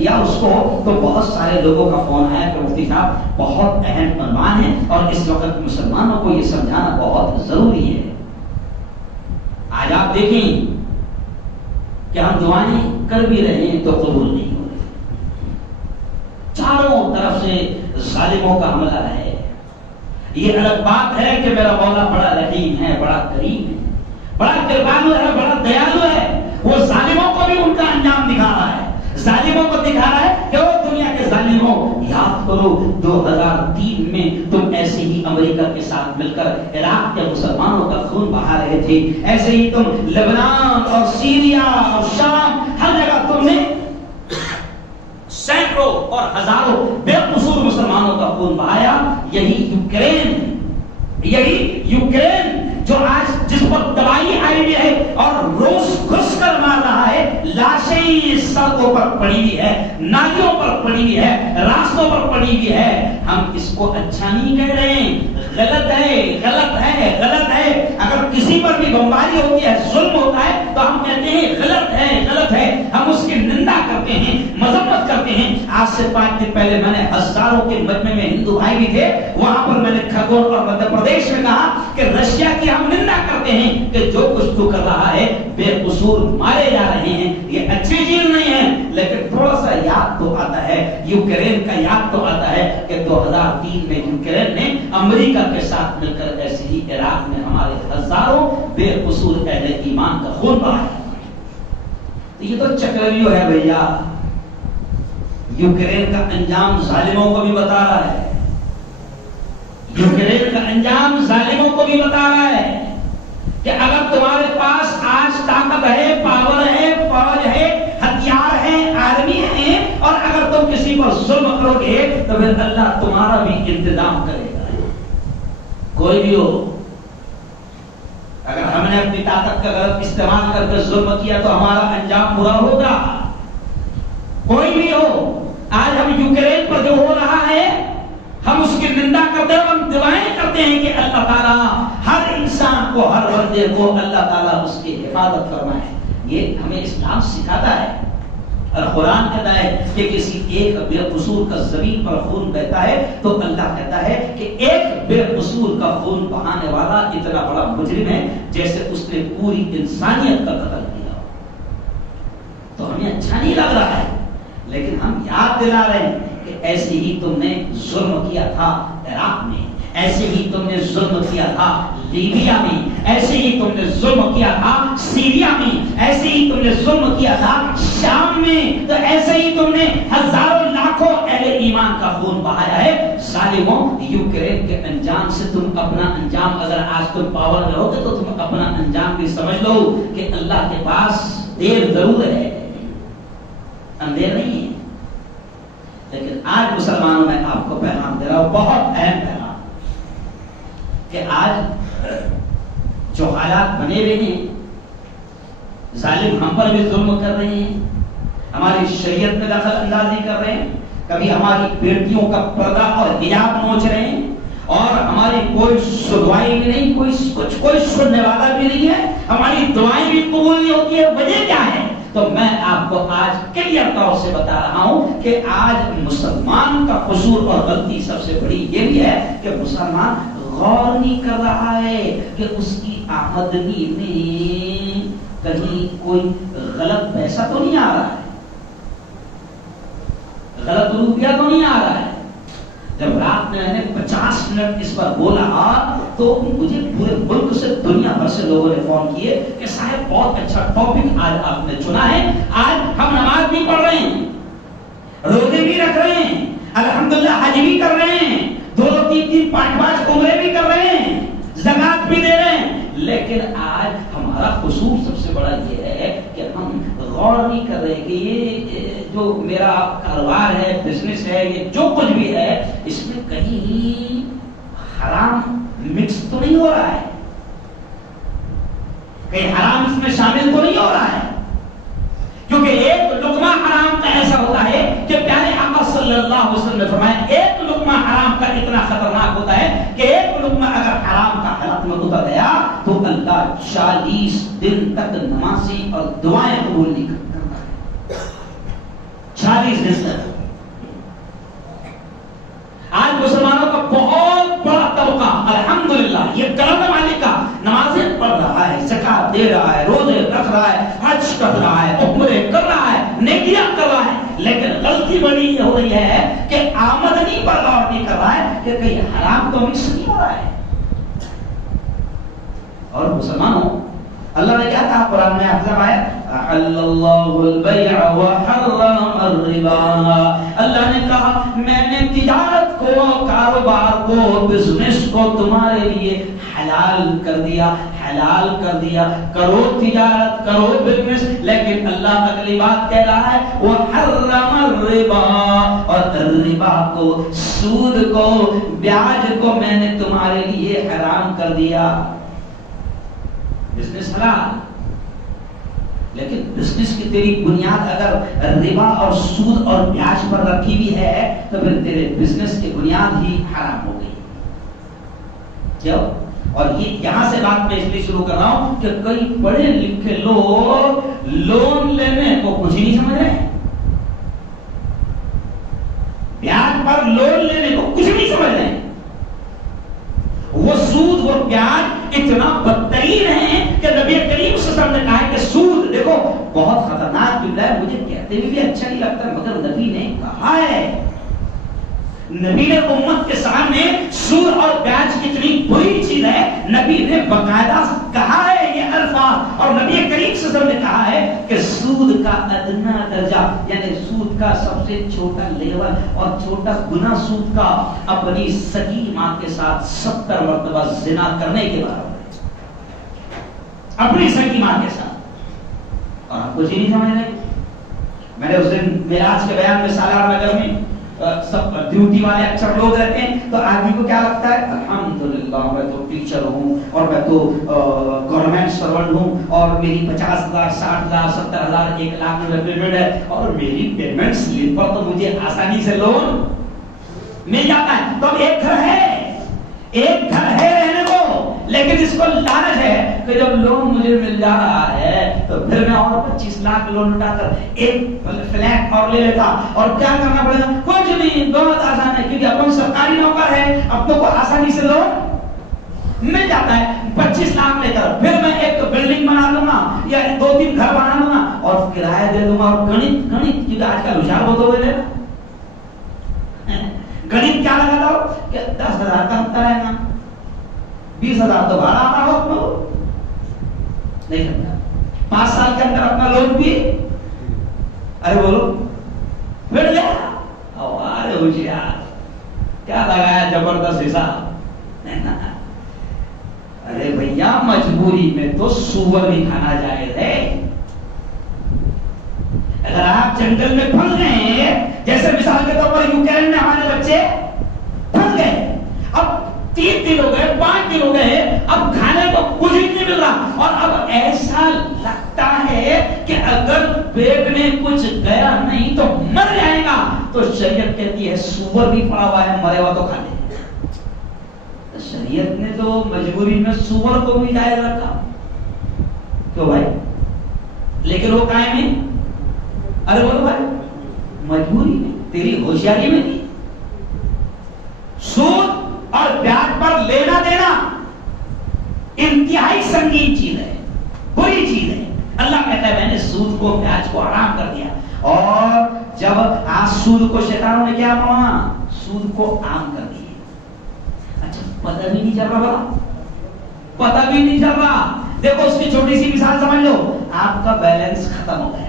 کیا اس کو تو بہت سارے لوگوں کا فون آیا کہ مفتی صاحب بہت اہم عنوان ہے اور اس وقت مسلمانوں کو یہ سمجھانا بہت ضروری ہے. آج آپ دیکھیں کہ ہم دعائیں کر بھی رہے ہیں تو قبول نہیں ہو رہے. چاروں طرف سے ظالموں کا حملہ ہے. یہ الگ بات ہے کہ میرا مولا بڑا رحیم ہے, بڑا کریم ہے, بڑا کربانو ہے, بڑا دیالو ہے. وہ ظالموں کو بھی ان کا انجام دکھا رہا ہے. ظالموں کو دکھا رہا ہے کہ وہ دنیا کے ظالموں, یاد کرو 2003 میں تم ایسے ہی امریکہ کے ساتھ مل کر عراق کے مسلمانوں کا خون بہا رہے تھے. ایسے ہی تم لبنان اور سیریا اور شام ہر جگہ تم نے سینکڑوں اور ہزاروں بے قصور مسلمانوں کا خون بہایا. یہی یوکرین جو آج جس پر تباہی آئی ہوئی ہے اور روس گھس کر مار رہا ہے, لاشیں سڑکوں پر پڑی ہوئی ہے, نالیوں پر پڑی ہوئی ہے, راستوں پر پڑی ہوئی ہے. ہم اس کو اچھا نہیں کہہ رہے ہیں, غلط ہے, غلط ہے, غلط ہے. اگر کسی پر بھی بمباری ہوتی ہے, ظلم ہوتا ہے تو ہم کہتے ہیں غلط ہے, غلط ہے. ہم اس کی نندا کرتے ہیں, مذمت کرتے ہیں. آج سے 5 دن پہلے میں نے ہزاروں کے مجمع میں ہندو بھائی بھی تھے, وہاں پر میں نے کھرگون اور مدھیہ پردیش میں کہا کہ رشیا کی ہم نندا کرتے ہیں کہ جو کچھ تو کر رہا ہے بے قصور مارے جا رہے ہیں, یہ اچھی چیز نہیں ہے. لیکن تھوڑا سا یاد تو آتا ہے, یوکرین کا یاد تو آتا ہے کہ 2003 میں یوکرین نے امریکہ کے ساتھ مل کر ایسے ہی عراق میں ہمارے ہزاروں بے قصور اہل ایمان کا خون بہایا. یہ تو چکرویو ہے بھیا. یوکرین کا انجام ظالموں کو بھی بتا رہا ہے. یوکرین کا انجام ظالموں کو بھی بتا رہا ہے کہ اگر تمہارے پاس آج طاقت ہے, پاور ہے, فوج ہے, ہتھیار ہے, آرمی ہے, اور اگر تم کسی پر ظلم کرو گے تو پھر اللہ تمہارا بھی انتظام کرے گا. کوئی بھی ہو, اگر ہم نے اپنی طاقت کا غلط استعمال کر کے ظلم کیا تو ہمارا انجام برا ہوگا. کوئی بھی ہو, آج ہم یوکرین پر جو ہو رہا ہے ہم اس کی نندا کرتے ہیں, ہم دعائیں کرتے ہیں کہ اللہ تعالیٰ ہر انسان کو, ہر بندے کو اللہ تعالیٰ اس کی حفاظت فرمائے. یہ ہمیں اسلام سکھاتا ہے. اور قرآن کہتا ہے کہ کسی ایک بے قصور کا زمین پر خون بہتا ہے تو اللہ کہتا ہے کہ ایک بے قصور کا خون بہانے والا اتنا بڑا مجرم ہے جیسے اس نے پوری انسانیت کا قتل کیا. تو ہمیں اچھا نہیں لگ رہا ہے, لیکن ہم یاد دلا رہے ہیں کہ ایسے ہی تم نے ظلم کیا تھا عراق میں, ایسے ہی تم نے ظلم کیا تھا لیبیا میں, ایسے ہی تم نے ظلم کیا تھا سیریا میں, ایسے ہی تم نے ظلم کیا تھا شام میں, تو ایسے ہی تم نے ہزاروں لاکھوں اہل ایمان کا خون بہایا ہے. ظالموں, یوکرین کے انجام سے تم اپنا انجام, اگر آج تم پاور میں ہوگے تو تم اپنا انجام بھی سمجھ لو کہ اللہ کے پاس دیر ضرور ہے, اندھیر نہیں ہے. لیکن آج مسلمانوں میں آپ کو پیغام دے رہا ہوں, بہت اہم پیغام, کہ آج جو حالات بنے ہوئے ہیں, ظالم ہم پر بھی ظلم کر رہے ہیں, ہماری شریعت میں دخل اندازی کر رہے ہیں, کبھی ہماری بیٹیوں کا پردہ اور حجاب نوچ رہے ہیں, اور ہماری کوئی سنوائی بھی نہیں, کوئی سننے والا بھی نہیں ہے, ہماری دعائیں بھی قبول نہیں ہوتی ہے. وجہ کیا ہے؟ تو میں آپ کو آج کلیئر طور سے بتا رہا ہوں کہ آج مسلمان کا قصور اور غلطی سب سے بڑی یہ بھی ہے کہ مسلمان غور نہیں کر رہا ہے کہ اس کی آمدنی میں کہیں کوئی غلط پیسہ تو نہیں آ رہا ہے, غلط روپیہ تو نہیں آ رہا ہے. جب رات میں نے 50 منٹ اس پر بولا تو مجھے پورے ملک سے, دنیا بھر سے لوگوں نے فون کیے کہ صاحب بہت اچھا ٹاپک آج آپ نے چنا ہے. آج ہم نماز بھی پڑھ رہے ہیں, روزے بھی رکھ رہے ہیں, الحمدللہ حج بھی کر رہے ہیں, 2-3 5 عمرے بھی کر رہے ہیں, زکات بھی دے رہے ہیں, لیکن آج ہمارا قصور سب سے بڑا یہ ہے کہ ہم غور نہیں کر رہے کہ یہ جو میرا کاروبار ہے, بزنس ہے, یہ جو کچھ بھی ہے, اس میں کہیں حرام مکس تو نہیں ہو رہا ہے, کہیں حرام اس میں شامل تو نہیں ہو رہا ہے. کیونکہ ایک لقمہ حرام کا ایسا ہوتا ہے کہ پیارے آقا صلی اللہ علیہ وسلم نے فرمایا ایک لقمہ حرام کا اتنا خطرناک ہوتا ہے کہ ایک لقمہ اگر حرام کا حلق میں اتر گیا تو اللہ 40 دن تک نمازی اور دعائیں قبول نہیں کرتا. بھاری رزق. آج مسلمانوں کا بہت بڑا طبقہ الحمدللہ یہ کرم مالک کا نمازیں پڑھ رہا ہے, زکات دے رہا ہے, روزے رکھ رہا ہے, حج کر رہا ہے, عمرے کر رہا ہے, نیکیاں کر رہا ہے, لیکن غلطی بڑی یہ ہو رہی ہے کہ آمدنی پر غور نہیں کر رہا ہے کہ کہیں حرام تو مکس نہیں ہو رہا ہے. اور مسلمانوں اللہ نے کیا کہا قرآن میں احزاب ہے احل اللہ البیع وحرم الربا. اللہ نے کہا میں نے تجارت کو, کاروبار کو, بزنس کو تمہارے لیے حلال کر دیا, حلال کر دیا. کرو تجارت, کرو بزنس, لیکن اللہ اگلی بات کہہ رہا ہے وحرم الربا, اور ربا کو, سود کو, بیاج کو میں نے تمہارے لیے حرام کر دیا. بزنس حلال, لیکن بزنس کی تیری بنیاد اگر ربا اور سود اور بیاج پر رکھی بھی ہے تو پھر تیرے بزنس کی بنیاد ہی حرام ہو گئی. کیوں؟ اور یہ یہاں سے بات میں اس لیے شروع کر رہا ہوں کہ کئی پڑھے لکھے لوگ لون لینے کو کچھ نہیں سمجھ رہے ہیں, بیاج پر لون لینے کو کچھ نہیں سمجھ رہے ہیں. وہ سود وہ بیاج اتنا بدترین ہے کہ نبی کریم صلی اللہ علیہ وسلم نے کہا کہ سود دیکھو بہت خطرناک جملہ ہے, مجھے کہتے ہوئے بھی اچھا نہیں لگتا, مگر نبی نے کہا ہے. نبی نے امت کے سامنے سود اور بیاج کتنی بری چیز ہے نبی نے باقاعدہ کہا ہے یہ الفاظ. اور نبی کریم صلی اللہ علیہ وسلم نے کہا ہے کہ سود کا ادنا درجہ یعنی سود کا سب سے چھوٹا لیول اور چھوٹا گناہ سود کا اپنی سگی ماں کے ساتھ 70 مرتبہ زنا کرنے کے برابر ہے, اپنی سگی ماں کے ساتھ. اور آپ کچھ ہی نہیں سمجھ رہے. میں نے اس دن معراج کے بیان میں سالار نگر میں سب ڈیوٹی والے اکثر لوگ رہتے ہیں تو آدمی کو کیا لگتا ہے الحمدللہ میں تو ٹیچر ہوں اور میں تو گورنمنٹ سرونٹ ہوں اور میری 50,000 60,000 70,000 1 لاکھ میں پیمنٹ ہے اور میری پیمنٹ سلپ پر تو مجھے آسانی سے لون مل جاتا ہے. تو ایک گھر ہے رہنے کو, لیکن اس کو لالچ ہے کہ جب لون مجھے مل جا رہا ہے تو پھر میں اور 25 لاکھ لون اٹھا کر ایک فلیٹ اور لے لیتا. اور کیا کرنا پڑے گا؟ کچھ نہیں, بہت آسان ہے کیونکہ اپن سرکاری نوکر ہے, اپنوں کو آسانی سے لون مل جاتا ہے. 25 لاکھ لے کر پھر میں ایک بلڈنگ بنا لوں گا یا 2-3 گھر بنا لوں گا اور کرایہ دے دوں گا. اور گنت کیونکہ آج کل ہوشیار بہت ہو گئے, گنت کیا لگا تھا کہ 10,000 کا ہفتہ رہے گا, 20,000 تو بھاڑا آتا ہو اپنا نہیں سمجھا. 5 سال کے اندر اپنا لون بھی ارے بولو مل گیا. ارے ہوشیار کیا لگایا زبردست حساب. ارے بھیا مجبوری میں تو سور بھی کھانا جائز ہے. اگر آپ جنگل میں پھنس گئے جیسے مثال کے طور پر یوکرین میں ہمارے بچے پھنس گئے, اب 3 دن ہو گئے 5 دن ہو گئے, اب کھانے کو کچھ ہی نہیں مل رہا اور اب ایسا لگتا ہے کہ اگر پیٹ میں کچھ گیا نہیں تو مر جائے گا. تو شریعت کہتی ہے سور بھی پڑا ہوا ہے مرے ہوا تو کھا لے. شریعت نے تو مجبوری میں سور کو بھی جائز رکھا. کیوں بھائی؟ لیکن وہ قائم نہیں. ارے بولو بھائی مجبوری میں, تیری ہوشیاری میں نہیں. سود اور بیاج پر لینا دینا انتہائی سنگین چیز ہے, بری چیز ہے. اللہ کہتا ہے میں نے سود کو بیاج کو حرام کر دیا. اور جب آج سود کو شیطانوں نے کیا مانا, سود کو عام کر دیا. اچھا پتہ بھی نہیں چل رہا, پتہ بھی نہیں چل رہا. دیکھو اس کی چھوٹی سی مثال سمجھ لو, آپ کا بیلنس ختم ہو گیا.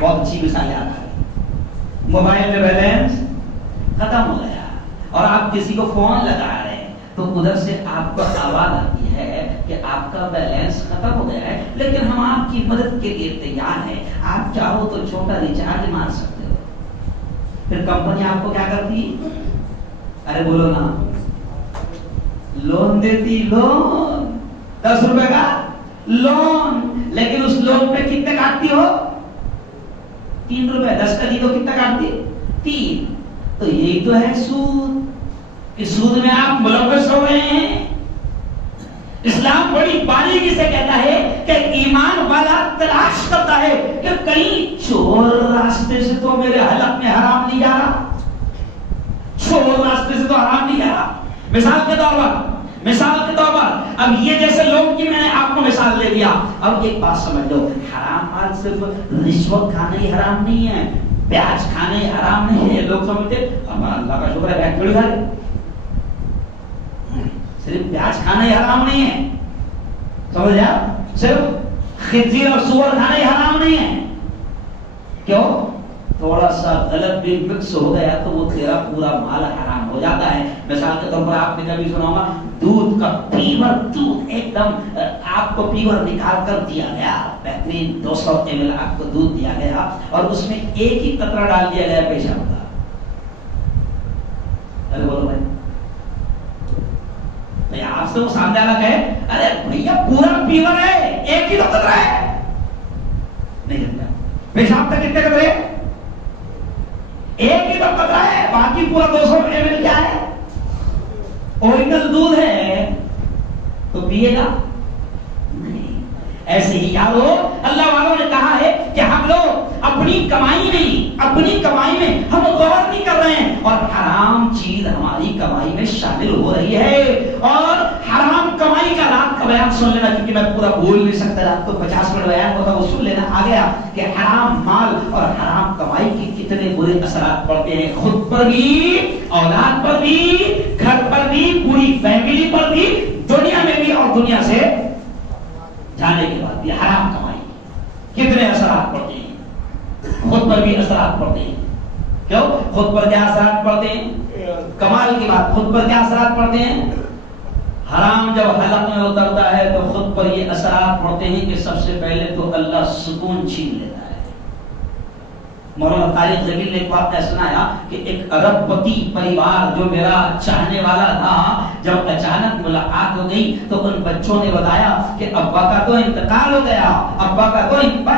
بہت اچھی مثال یاد آ گئی. موبائل میں بیلنس ختم ہو گیا اور آپ کسی کو فون لگا رہے ہیں تو ادھر سے آپ کو آواز آتی ہے کہ آپ کا بیلنس ختم ہو گیا ہے, لیکن ہم آپ کی مدد کے لیے تیار ہیں, آپ چاہو تو چھوٹا ریچارج مار سکتے ہو. پھر کمپنی آپ کو کیا کرتی, ارے بولو نا, لون دیتی. لون 10 روپے کا لون, لیکن اس لون پہ کتنے کاٹتی ہو, 3 روپے. 10 کا دی تو کتنا کاٹتی, 3. تو یہی تو ہے سود, کہ سود میں آپ ملوث ہو گئے ہیں. اسلام بڑی باریکی سے کہتا ہے کہ ایمان والا تلاش کرتا ہے کہ کہیں چور راستے سے تو میرے حلق میں حرام نہیں جا رہا، چور راستے سے تو حرام نہیں جا رہا۔ مثال کے طور پر اب یہ جیسے لوگ کی میں نے آپ کو مثال دے دیا، اب ایک بات سمجھ لو، حرام مال صرف رشوت کھانا ہی حرام نہیں ہے، پیاز کھانا ہی حرام نہیں ہے۔ لوگ سمجھتے ہمارا اللہ کا شکر ہے پیاز تھوڑی کھا لے، صرف پیاز کھانا ہی حرام نہیں ہے، سمجھ گیا؟ صرف خنزیر اور سور کھانا ہی حرام نہیں ہے۔ کیوں؟ تھوڑا سا غلط بھی مکس ہو گیا تو وہ تیرا پورا مال حرام ہو جاتا ہے۔ مثال کے طور پر آپ نے کبھی سنا ہوگا دودھ کا پیور، دودھ ایک دم آپ کو پیور نکال کر دیا گیا، بہترین 200 ml آپ کو دودھ دیا گیا اور اس میں ایک ہی قطرہ ڈال دیا گیا پیشاب کا۔ ارے بولو بھائی، آپ سے وہ سامنے والا کہے ارے بھیا پورا پیور ہے، ایک ہی تو قطرہ ہے، نہیں جانتا پیشاب تک کتنے قطرے؟ ایک ہی تو قطرہ ہے، باقی پورا 200 ml کیا ہے؟ اوریجنل دودھ ہے تو پیے گا نہیں۔ ایسے ہی یارو اللہ والوں نے کہا ہے کہ ہم لوگ اپنی کمائی میں ہم غور نہیں کر رہے ہیں اور حرام چیز ہماری کمائی میں شامل ہو رہی ہے۔ اور حرام کمائی کا رات کا بیان سن لینا، کیونکہ میں پورا بول نہیں سکتا، رات کو 50 منٹ بیان ہوتا وہ سن لینا آ گیا کہ حرام مال اور حرام کمائی کی کتنے برے اثرات پڑتے ہیں، خود پر بھی، اولاد پر بھی، گھر پر بھی، پوری فیملی پر بھی، دنیا میں بھی اور دنیا سے جانے کے بعد بھی۔ حرام کمائی کتنے اثرات پڑتے ہیں، خود پر بھی اثرات پڑتے ہیں۔ کیوں؟ خود پر کیا اثرات پڑتے ہیں؟ کمال کی بات، خود پر کیا اثرات پڑتے ہیں؟ حرام جب حلق میں اترتا ہے تو خود پر یہ اثرات پڑتے ہیں کہ سب سے پہلے تو اللہ سکون چھین لیتا ہے۔ مولانا طارق جمیل نے ایک واقعہ سنایا کہ ایک ارب پتی پریوار جو میرا چاہنے والا تھا، جب اچانک ملاقات ہو گئی تو ان بچوں نے بتایا کہ ابا کا تو انتقال ہو گیا، ابا کا تو انتقال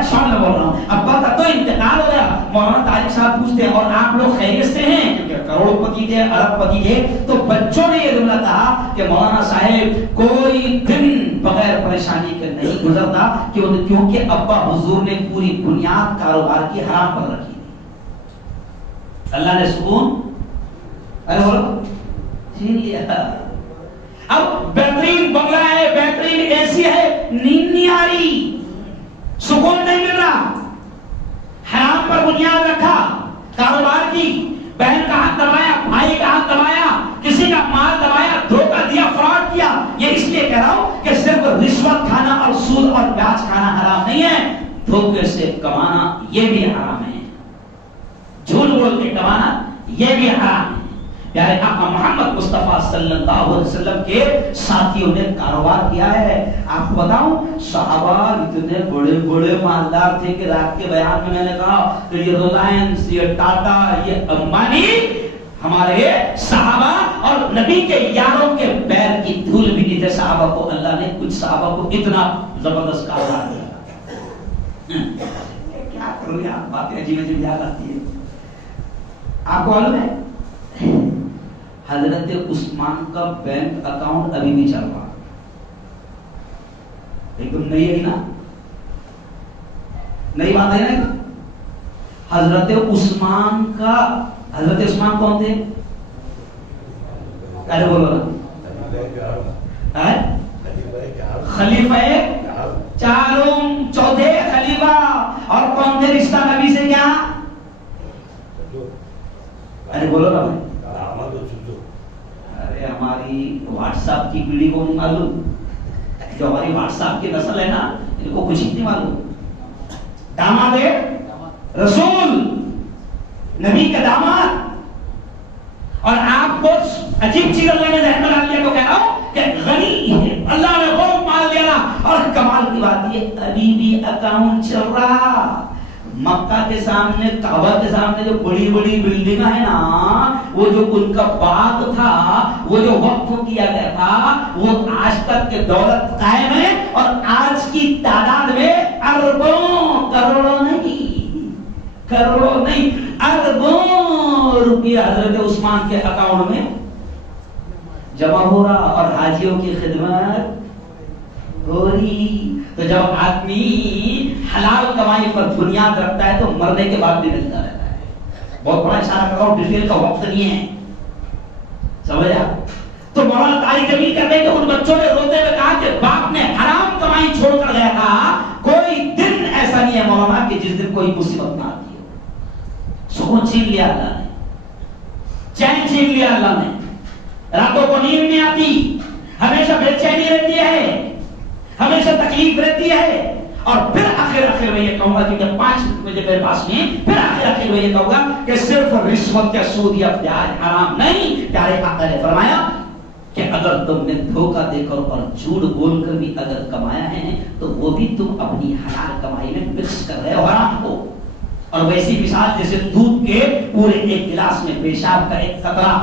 ہو گیا۔ مولانا طارق صاحب پوچھتے ہیں اور آپ لوگ خیریت سے ہیں؟ کیونکہ کروڑ پتی تھے، ارب پتی تھے، تو بچوں نے یہ جملہ کہا کہ مولانا صاحب کوئی دن بغیر پریشانی کے نہیں گزرتا، کیونکہ ابا حضور نے پوری بنیاد کاروبار کی حرام پر رکھی، اللہ نے سکون ارے بولو چھین لیا۔ اب بہترین بنگلہ ہے، بہترین اے سی ہے، نیند نہیں آ رہی، سکون نہیں مل رہا، حرام پر بنیاد رکھا کاروبار کی، بہن کا ہاتھ دبایا، بھائی کا ہاتھ دبایا، کسی کا مال دبایا، دھوکہ دیا، فراڈ کیا۔ یہ اس لیے کہہ رہا ہوں کہ صرف رشوت کھانا اور سود اور پیاز کھانا حرام نہیں ہے، دھوکے سے کمانا یہ بھی حرام ہے، جھوٹ بول کے کمانا یہ بھی حرام ہے۔ پیارے آقا محمد مصطفیٰ صلی اللہ علیہ وسلم کے ساتھیوں نے کاروبار کیا ہے۔ آپ کو بتاؤں صحابہ اتنے بڑے بڑے مالدار تھے کہ رات کے بیان میں نے کہا کہ یہ ریلائنس، یہ ٹاٹا، یہ امبانی ہمارے صحابہ اور نبی کے یاروں کے پیر کی دھول بھی نہیں تھے۔ صحابہ کو اللہ نے کچھ صحابہ کو اتنا زبردست کاروبار دیا۔ کیا کروں یار، باتیں عجیب عجیب یاد آتی ہے۔ آپ کو معلوم ہے حضرت عثمان کا بینک اکاؤنٹ ابھی بھی چل رہا، ایک دم نئی ہے نا، نئی بات ہے نا۔ حضرت عثمان کا، حضرت عثمان کون تھے؟ ارے بولو نا، خلیفہ چاروں، چوتھے خلیفہ، اور کون تھے رشتہ نبی سے کیا؟ ارے بولو نا بھائی، ارے ہماری واٹس ایپ کی پیڑھی کو نہیں معلوم، جو ہماری واٹس ایپ کی نسل ہے نا ان کو کچھ نہیں معلوم۔ داماد رسول، نبی کا داماد، اور آپ کو عجیب چیز اللہ نے ذہن میں ڈال دیا تو کہہ رہا ہوں کہ غنی ہے، اللہ نے خوب مال دیا نا۔ اور کمال کی بات یہ ابھی بھی اکاؤنٹ چل رہا۔ مکہ کے سامنے، کعبہ کے سامنے جو بڑی بڑی بلڈنگ ہے نا، وہ جو ان کا باغ تھا، وہ جو وقف کیا گیا تھا، وہ آج تک کے دولت قائم ہے، اور آج کی تعداد میں اربوں، کروڑوں نہیں، اربوں روپیہ حضرت عثمان کے اکاؤنٹ میں جمع ہو رہا، اور حاجیوں کی خدمت ہو رہی. تو جب آدمی حلال کمائی پر بنیاد رکھتا ہے تو مرنے کے بعد بھی ملتا رہتا ہے. بہت بڑا اشارہ کر رہا ہوں, ڈیٹیل کا وقت نہیں ہے, سمجھا؟ تو مولانا طارق جمیل کہتے ہیں کہ ان بچوں نے روتے ہوئے کہا کہ باپ نے حرام کمائی چھوڑ کر گیا تھا, کوئی دن ایسا نہیں ہے مولانا کہ جس دن کوئی مصیبت نہ آتی ہو. سکون چھین لیا اللہ نے, چین چھین لیا اللہ نے, راتوں کو نیند نہیں آتی, ہمیشہ بے چینی رہتی ہے, ہمیشہ تکلیف رہتی ہے. اور پھر آخر میں یہ کہوں گا کہ جب 5 بجے میرے پاس میں, پھر آخر میں یہ کہوں گا کہ صرف رشوت یا سود یا پیاز حرام نہیں. پیارے آقا نے فرمایا کہ اگر تم نے دھوکہ دے کر اور جھوٹ بول کر بھی اگر کمایا ہے تو وہ بھی تم اپنی حلال کمائی میں مکس کر رہے ہو حرام کو. اور ویسی مثال جیسے دودھ کے پورے ایک گلاس میں پیشاب کا ایک قطرہ.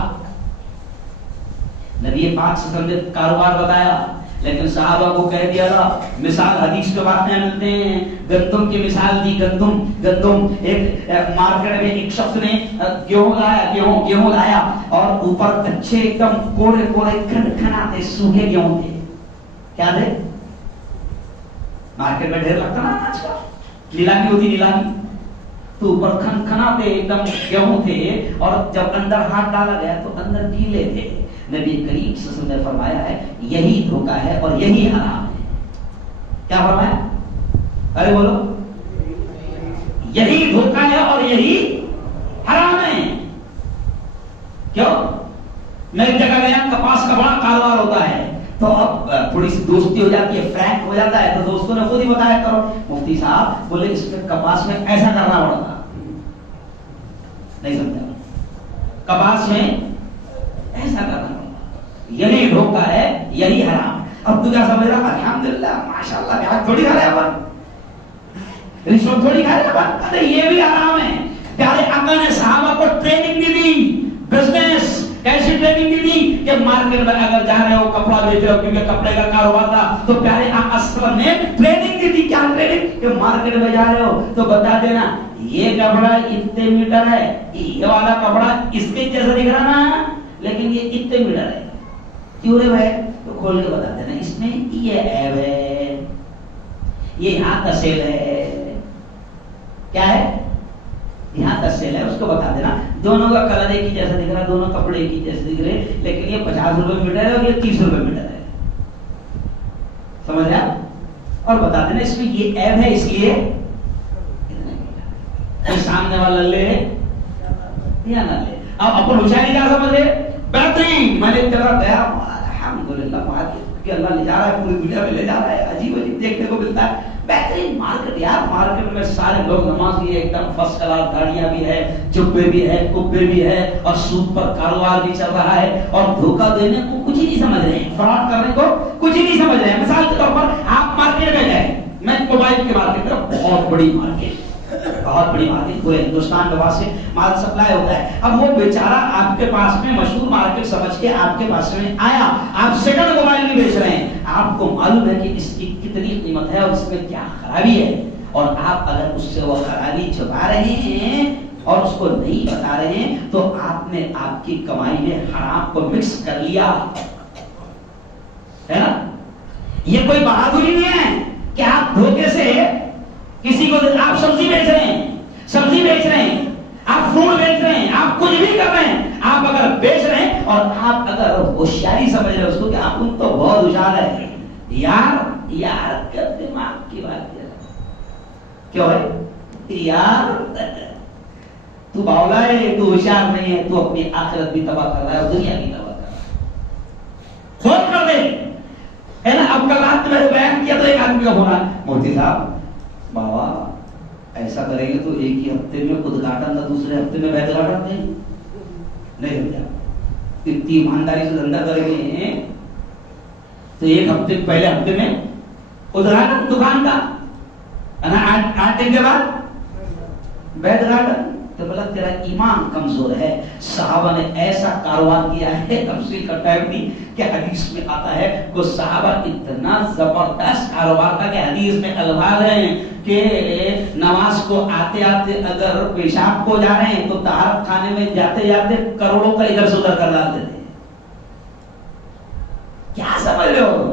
نبی پاک صلی اللہ علیہ وسلم نے کاروبار بتایا, لیکن صحابہ کو کہہ دیا تھا, مثال حدیث کے واقعے ملتے ہیں, گندم کی مثال دی. گندم ایک مارکیٹ میں ایک شخص نے گیہوں لایا اور اوپر اچھے ایک دم کوڑے کھنکھناتے سوکھے گیہوں تھے. کیا تھے؟ مارکیٹ میں ڈھیر لگتا نا آج کا, نیلامی ہوتی نیلامی, تو اوپر کھنکھناتے ایک دم گیہوں تھے, اور جب اندر ہاتھ ڈالا گیا تو اندر گیلے تھے. نبی کریم صلی اللہ علیہ وسلم نے فرمایا ہے یہی دھوکہ ہے اور یہی حرام ہے. کیا فرمایا؟ ارے بولو, یہی دھوکہ ہے اور یہی حرام ہے. کیوں؟ میں ایک جگہ گیا, کپاس کا بڑا کاروبار ہوتا ہے, تو اب تھوڑی سی دوستی ہو جاتی ہے, فرینک ہو جاتا ہے, تو دوستوں نے خود ہی بتایا کرو مفتی صاحب بولے اس میں کپاس میں ایسا کرنا پڑتا. نہیں سمجھا؟ کپاس میں ایسا کرنا پڑتا, یہی دھوکہ ہے یہی حرام. اب تو کیا سمجھ رہا؟ الحمدللہ ماشاءاللہ بیاج تھوڑی کھا رہے ہیں, رشوت تھوڑی کھا رہے ہیں. ارے یہ بھی حرام ہے. پیارے آقا نے صحابہ کو ٹریننگ دی تھی, بزنس کیسی ٹریننگ دی تھی کہ مارکیٹ میں اگر جا رہے ہو کپڑا بیچ رہے ہو, کیونکہ کپڑے کا کاروبار تھا, تو پیارے آقا صلی اللہ علیہ وسلم نے ٹریننگ دی تھی. کیا ٹریننگ؟ کہ مارکیٹ میں جا رہے ہو تو بتا دینا یہ کپڑا اتنے میٹر ہے, یہ والا کپڑا اس کے جیسا دکھ رہا نا, لیکن یہ اتنے میٹر ہے. کیوں رے بھائی؟ تو کھول کے بتا دینا اس میں یہ عیب ہے, یہ یہاں کا سیل ہے. کیا ہے؟ یہاں کا سیل ہے, اس کو بتا دینا. دونوں کا کلر ایک ہی جیسا دکھ رہا, دونوں کپڑے ایک ہی جیسے دکھ رہے, لیکن یہ 50 روپے میٹر ہے اور یہ 30 روپے میٹر ہے. سمجھ رہے آپ؟ اور بتا دینا اس میں یہ عیب ہے اس لیے سامنے والا لے یا نہ لے. اب اپن ہوشیاری کیا سمجھ رہے؟ بہترین, میں نے ایک جگہ گیا, الحمدللہ بات کہ اللہ لے جا رہا ہے, پوری دنیا میں لے جا رہا ہے, عجیب عجیب دیکھنے کو ملتا ہے. بہترین مارکیٹ یار, مارکیٹ میں سارے لوگ نماز لیے ایک دم فرسٹ کلاس, گاڑیاں بھی ہے, چپے بھی ہے, کپے بھی ہے, اور سود پر کاروبار بھی چل رہا ہے, اور دھوکہ دینے کو کچھ ہی نہیں سمجھ رہے ہیں, فراڈ کرنے کو کچھ ہی نہیں سمجھ رہے ہیں. مثال کے طور پر آپ مارکیٹ میں گئے, میں موبائل کی مارکیٹ میں, بہت بڑی مارکیٹ, بہت بڑی مارکیٹ, پورے ہندوستان کے پاس سے مال سپلائی ہوتا ہے. اب وہ بیچارہ آپ کے پاس میں مشہور مارکیٹ سمجھ کے آپ کے پاس میں آیا, آپ سیکنڈ موبائل بھی بیچ رہے ہیں, آپ کو معلوم ہے کہ اس کی کتنی قیمت ہے اور اس میں کیا خرابی ہے, اور آپ اگر اس سے وہ خرابی چھپا رہے ہیں اور اس کو نہیں بتا رہے ہیں تو آپ نے آپ کی کمائی میں حرام کو مکس کر لیا ہے نا. یہ کوئی بہادری نہیں ہے کہ آپ دھوکے سے کسی کو, آپ سبزی بیچ رہے ہیں, آپ فروٹ بیچ رہے ہیں, آپ کچھ بھی کر رہے ہیں, آپ اگر بیچ رہے ہیں اور آپ اگر ہوشیاری سمجھ رہے ہیں اس کو کہ آپ تو بہت ہوشیار ہے, یار کیا دماغ کی بات ہے, کیوں ہے یار تو باولا ہے, تو ہوشیار نہیں ہے, تو اپنی آخرت بھی تباہ کر رہا ہے اور دنیا بھی تباہ کر رہا ہے. خود کر دے ہے نا. اب کل رات میں بیان کیا تو ایک آدمی کا ہونا, مفتی صاحب بابا ایسا کریں گے تو ایک ہی ہفتے میں ادگھاٹن تھا, دوسرے ہفتے میں بیدگھاٹن نہیں سمجھا. اتنی ایمانداری سے دھندا کریں گے تو ایک ہفتے پہلے ہفتے میں ادگھاٹن دکان کا, 8 دن کے بعد بیدگھاٹن. تو بولا تیرا ایمان کمزور ہے. صحابہ نے ایسا کاروبار کیا ہے, تفصیل کا ٹائم نہیں, کہ حدیث میں آتا ہے کہ صحابہ اتنا زبردست کاروبار تھا کہ حدیث میں الفاظ ہیں کہ نماز کو آتے آتے اگر پیشاب کو جا رہے ہیں تو طہارت خانے میں جاتے جاتے کروڑوں کا ادھر سے ادھر کر ڈالتے تھے. کیا سمجھ رہے ہو؟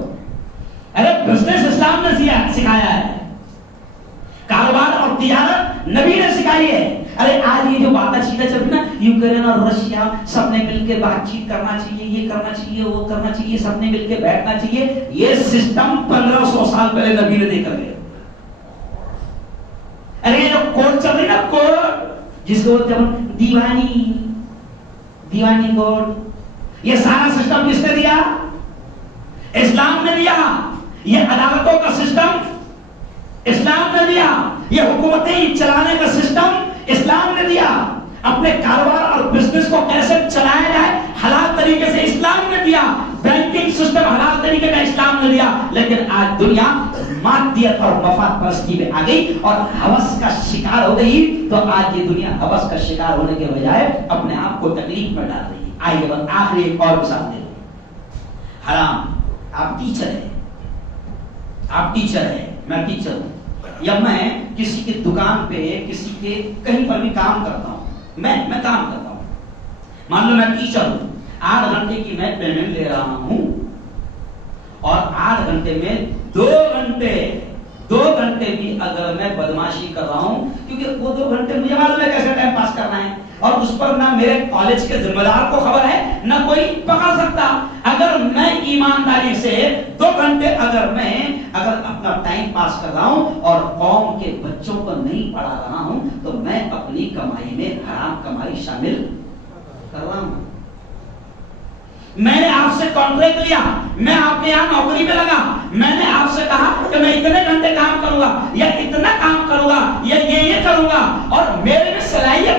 ارے بزنس اسلام نے سکھایا ہے، کاروبار اور تجارت نبی نے سکھائی ہے۔ ارے آج یہ جو باتیں چیزیں چل رہی نا، یوکرین اور رشیا سب نے مل کے بات چیت کرنا چاہیے، یہ کرنا چاہیے، وہ کرنا چاہیے، سب نے مل کے بیٹھنا چاہیے، یہ سسٹم 1500 سال پہلے نبی نے دے کر گیا۔ ارے یہ جو کوڈ چل رہی نا، کوڈ جس کو دیوانی کوڈ، یہ سارا سسٹم کس نے دیا؟ اسلام نے دیا۔ یہ عدالتوں کا سسٹم اسلام نے دیا، یہ حکومتیں چلانے کا سسٹم اسلام نے دیا، اپنے کاروبار اور بزنس کو کیسے چلایا جائے حلال طریقے سے اسلام نے دیا، بینکنگ سسٹم حلال طریقے کا اسلام نے دیا۔ لیکن آج دنیا مادیت اور مفاد پرستی میں آ گئی اور ہوس کا شکار ہو گئی، تو آج یہ دنیا ہوس کا شکار ہونے کے بجائے اپنے آپ کو تکلیف میں ڈال رہی ہے۔ آئیے بس آخری ایک اور مثال دے دوں۔ حرام، آپ ٹیچر ہیں، آپ ٹیچر ہیں، میں ٹیچر ہوں، یا میں کسی کی دکان پہ کسی کے کہیں پر بھی کام کرتا ہوں، میں کام کرتا ہوں، مان لو میں ٹیچر ہوں، 8 گھنٹے کی میں پیمنٹ لے رہا ہوں، اور 8 گھنٹے میں 2 گھنٹے بھی اگر میں بدماشی کر رہا ہوں، کیونکہ وہ 2 گھنٹے مجھے معلوم ہے کیسے ٹائم پاس کرنا ہے، اور اس پر نہ میرے کالج کے ذمہ دار کو خبر ہے نہ کوئی پکڑ سکتا۔ اگر میں ایمانداری سے 2 گھنٹے اگر اپنا ٹائم پاس کر رہا ہوں اور قوم کے بچوں کو نہیں پڑھا رہا ہوں، تو میں اپنی کمائی میں حرام کمائی شامل کر رہا ہوں۔ میں نے آپ سے کانٹریکٹ لیا، میں آپ کے یہاں نوکری پہ لگا، میں نے آپ سے کہا کہ میں اتنے گھنٹے کام کروں گا یا اتنا کام کروں گا یا یہ کروں گا، اور میرے میں صلاحیت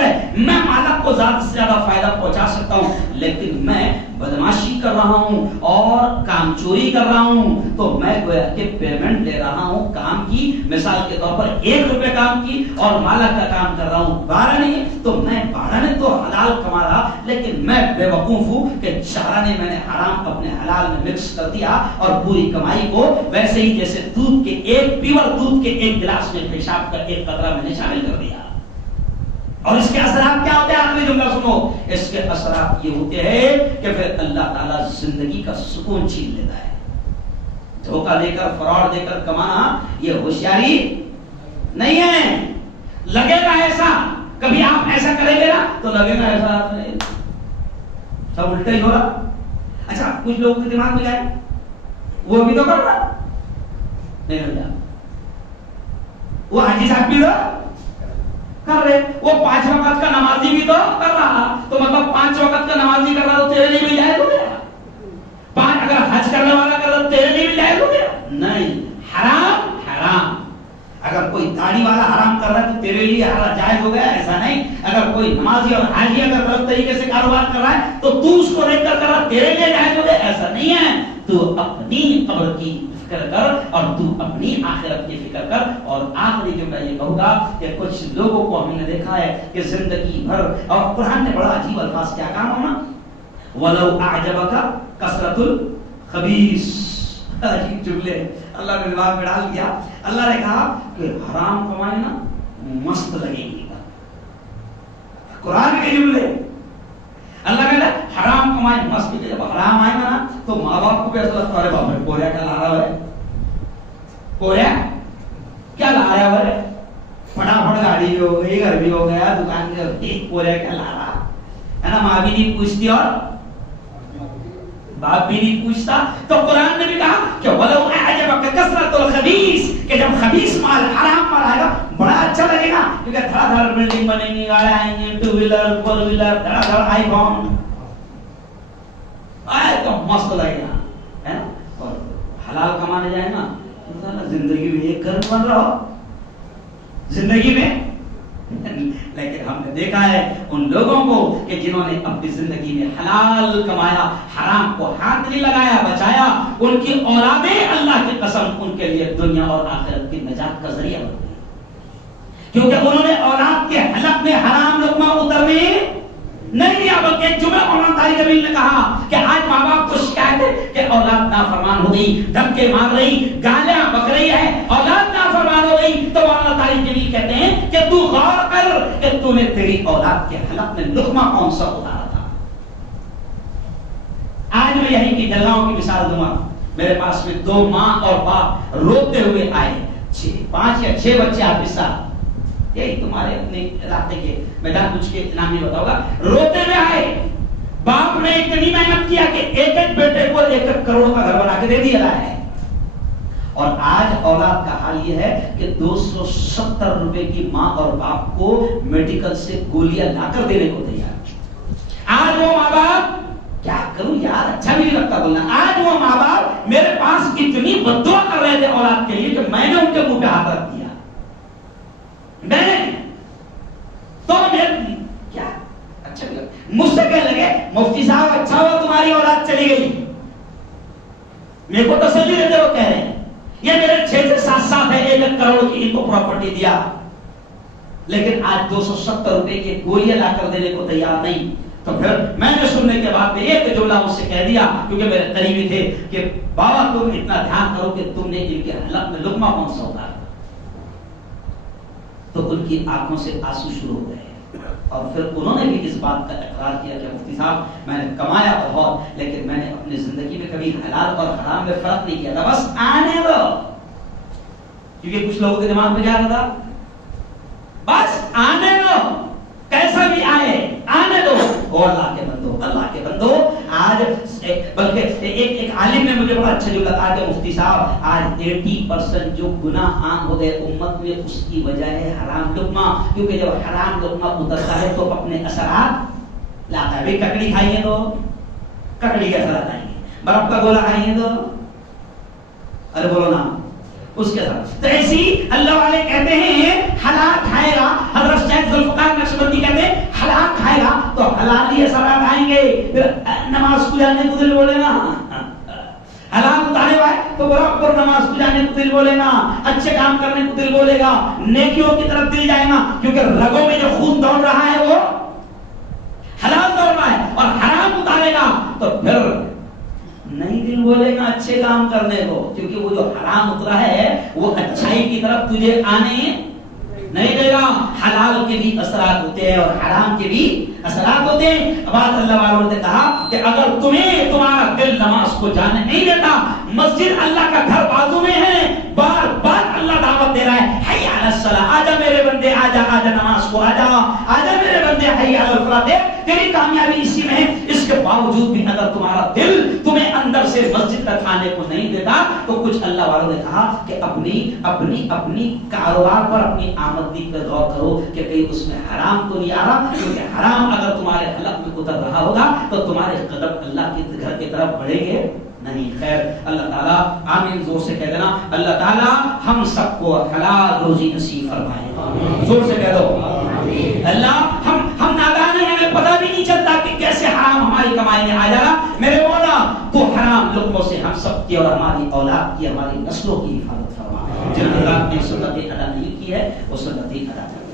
ہے، میں مالک کو زیادہ سے زیادہ فائدہ پہنچا سکتا ہوں، لیکن میں بدماشی کر رہا ہوں اور کام چوری کر رہا ہوں، تو میں گویا کہ پیمنٹ لے رہا ہوں کام کی، مثال کے طور پر 1 روپے کام کی، اور مالک کا کام کر رہا ہوں 12 نہیں، تو میں 12 نے تو حلال کما رہا، لیکن میں بے وقوف ہوں کہ 4 نے میں نے حرام اپنے حلال میں مکس کر دیا، اور پوری کمائی کو ویسے ہی جیسے پیور دودھ کے 1 گلاس میں پیشاب کا 1 قطرہ میں نے شامل کر دیا۔ اور اس کے اثرات کیا ہوتے ہیں؟ آخری جملہ سنو، اس کے اثرات یہ ہوتے ہیں کہ پھر اللہ تعالیٰ زندگی کا سکون چھین لیتا ہے۔ دھوکہ دے کر، فراڈ دے کر کمانا یہ ہوشیاری نہیں ہے۔ لگے گا ایسا، کبھی آپ ایسا کریں گے نا تو لگے گا ایسا سب الٹا ہی ہو رہا۔ اچھا کچھ لوگوں کے دماغ میں جائے وہ بھی تو کر رہا نہیں ہو جائے، وہ حاجی صاحب بھی تو کر رہے، وہ 5 وقت کا نمازی بھی تو کر رہا، تو مطلب 5 وقت کا نمازی کر رہا تو تیرے لیے بھی جائز ہو گیا؟ 5 اگر حج کرنے والا کر رہا تو تیرے لیے بھی جائز ہو گیا؟ نہیں، حرام حرام۔ اگر کوئی داڑھی والا حرام کر رہا ہے تو تیرے لیے جائز ہو گیا؟ ایسا نہیں۔ اگر کوئی نمازی اور حاجی اگر غلط طریقے سے کاروبار کر رہا ہے تو تو اس کو دیکھ کر رہا تیرے لیے جائز ہو گیا؟ ایسا نہیں ہے۔ تو اپنی قبر کی فکر کر اور تو اپنی آخرت کی فکر کر۔ اور آخری جملہ یہ کہوں گا کہ کچھ لوگوں کو ہم نے دیکھا ہے کہ زندگی بھر، اور قرآن نے بڑا عجیب الفاظ کیا کہا ہونا، وَلَوْ أَعْجَبَكَ كَثْرَةُ الْخَبِيثِ، عجیب جملے اللہ نے دماغ میں ڈال دیا۔ اللہ نے کہا کہ حرام کمائے نا مست لگے گی، قرآن کے جملے اللہ کہتا ہے حرام کمائے مست لگے گا۔ جب حرام آئے گا نا تو ماں باپ کو کیسا لگتا ہے؟ باپ کوریا کیا لا رہا ہے، کوریا کیا لا رہا ہے، فٹافٹ گاڑی بھی ہو گئی، گھر بھی ہو گیا، دکان کے کوریا کیا لا رہا ہے نا، ماں بھی نہیں پوچھتی اور باپ بھی نہیں پوچھتا۔ تو قرآن نے بھی کہا کہ وَلَوْ أَعْجَبَكَ كَثْرَةُ الْخَبِيثِ، کہ جب خبیث مال، حرام مال آئے گا بڑا اچھا لگے گا، کیونکہ دھڑا دھڑ بلڈنگ بنیں گی، گاڑی آئیں گے، 2 ویلر 4 ویلر، دھڑا دھڑ آئی فون آئے تو مست لگے گا، ہے نا۔ اور حلال کمانے جائے نا زندگی میں ایک گھر بن رہا ہو زندگی میں، لیکن ہم نے دیکھا ہے ان لوگوں کو کہ جنہوں نے اپنی زندگی میں حلال کمایا، حرام کو ہاتھ نہیں لگایا، بچایا، ان کی اولادیں اللہ کی قسم ان کے لیے دنیا اور آخرت کی نجات کا ذریعہ بن گئی، کیونکہ انہوں نے اولاد کے حلق میں حرام لقمہ اترنے نہیں دیا۔ بلکہ ایک جملہ مولانا طارق جمیل نے کہا کہ آج ماں باپ کو شکایت ہے کہ اولاد نافرمان ہو گئی، دھمکے مار رہی، گالیاں بک رہی ہے، اولاد نافرمان ہو گئی، تو مولانا طارق جمیل کہتے ہیں کہ تو غور کر کہ تو نے تیری اولاد کے حلق میں لقمہ کون سا اتارا تھا۔ آج میں یہیں کی جگہوں کی مثال دوں گا۔ میرے پاس میں 2 ماں اور باپ روتے ہوئے آئے, 5 یا 6 بچے آپ کے ساتھ, یہی تمہارے اپنے علاقے کے میدان کچھ کے نام نہیں بتاؤ گا, روتے ہوئے آئے. باپ نے اتنی محنت کیا کہ ایک بیٹے کو 1 کروڑ کا گھر بنا کے دے دیا ہے, اور آج اولاد کا حال یہ ہے کہ 270 روپے کی ماں اور باپ کو میڈیکل سے گولیاں لا کر دینے کو تیار. آج وہ ماں باپ, کیا کروں یار, اچھا بھی نہیں لگتا بولنا, آج وہ ماں باپ میرے پاس اتنی بددعا کر رہے تھے اولاد کے لیے کہ میں نے ان کے منہ پہ ہاتھ رکھ دیا. میں تو کیا اچھا بھی لگتا, مجھ سے کہنے لگے مفتی صاحب اچھا ہوا تمہاری اولاد چلی گئی. میرے کو تسلی دیتے وہ کہہ رہے ہیں یہ میرے 6 سے 7 سال ہے, 1 کروڑ کی ان کو پراپرٹی دیا, لیکن آج 270 روپے کی گولیاں لا کر دینے کو تیار نہیں. تو پھر میں نے سننے کے بعد میں ایک جملہ ان سے کہہ دیا, کیونکہ میرے قریبی تھے, کہ بابا تم اتنا دھیان کرو کہ تم نے ان کے حلق میں لقمہ کون سا اتارا. تو ان کی آنکھوں سے آنسو شروع ہو گئے, اور پھر انہوں نے بھی اس بات کا اقرار کیا کہ مفتی صاحب میں نے کمایا بہت, لیکن میں نے اپنی زندگی میں کبھی حلال اور حرام میں فرق نہیں کیا تھا, بس آنے دو. کیونکہ کچھ لوگوں کے دماغ میں کیا رہا تھا, بس آنے دو, کیسا بھی آئے آنے دو. اور اللہ کے بندو, اللہ کے بندو, آج بلکہ ایک عالم نے مجھے بڑا اچھا جملہ کہا کہ مفتی صاحب آج 80% جو گناہ عام ہو گئے امت میں اس کی وجہ ہے حرام لقمہ, کیونکہ جب حرام لقمہ اترتا ہے تو اپنے اثرات لاتا ہے. بھائی ککڑی کھائیے تو ککڑی کے اثرات آئیں گے, برف کا گولا کھائیے تو, ارے بولو نا, اس کے ساتھ. تو ایسی اللہ والے کہتے ہیں حلال کھائے گا, حضرت شیخ ذوالفقار نقشبندی کہتے ہیں حلال کھائے گا تو حلالی اثرات آئیں گے, پھر نماز کو جانے کو دل بولے گا, حلال اتارے ہوئے تو برابر نماز کو جانے کو دل بولے گا, اچھے کام کرنے کو دل بولے گا, نیکیوں کی طرف دل جائے گا, کیونکہ رگوں میں جو خون دوڑ رہا ہے وہ حلال دوڑ رہا ہے. اور حرام اتارے گا تو پھر نہیں دل بولے گا اچھے کام کرنے کو, کیونکہ وہ جو حرام اترا ہے وہ اچھائی کی طرف تجھے آنے نہیں دے گا. حلال کے بھی اثرات ہوتے ہیں اور حرام کے بھی اثرات ہوتے ہیں. بات اللہ والوں نے کہا کہ اگر تمہیں تمہارا دل نماز کو جانے نہیں دیتا, مسجد اللہ کا گھر بازو میں ہے, بار بار اللہ دعوت دے رہا ہے حی علی الصلاۃ, آجا میرے بندے, آجا آجا نماز کو آجا, آجا میرے بندے حی علی الفلاح. دیکھ تیری کامیابی اسی میں ہے. اس کے باوجود بھی اگر تمہارا دل تمہیں اندر سے مسجد تک آنے کو نہیں دیتا تو کچھ اللہ والوں نے کہا کہ اپنی کاروبار پر, اپنی آمدنی پر غور کرو کہ کہیں اس میں حرام تو نہیں آ رہا, کیونکہ حرام اگر تمہارے حلق میں اتر رہا ہوگا تو تمہارے قدم اللہ کے گھر کی طرف بڑھیں گے نہیں. خیر, اللہ تعالیٰ آمین زور سے کہہ دینا, اللہ تعالیٰ ہم سب کو حلال روزی نصیب فرمائے. زور سے کہہ دو اللہ, ہم نادان ہیں, ہمیں پتہ بھی نہیں چلتا کہ کیسے حرام ہماری کمائی میں آ جائے. میرے مولا تو حرام لقموں سے ہم سب کی اور ہماری اولاد کی, ہماری نسلوں کی حفاظت فرما. جن اللہ نے سنت ادا نہیں کی ہے وہ سنت ادا کر.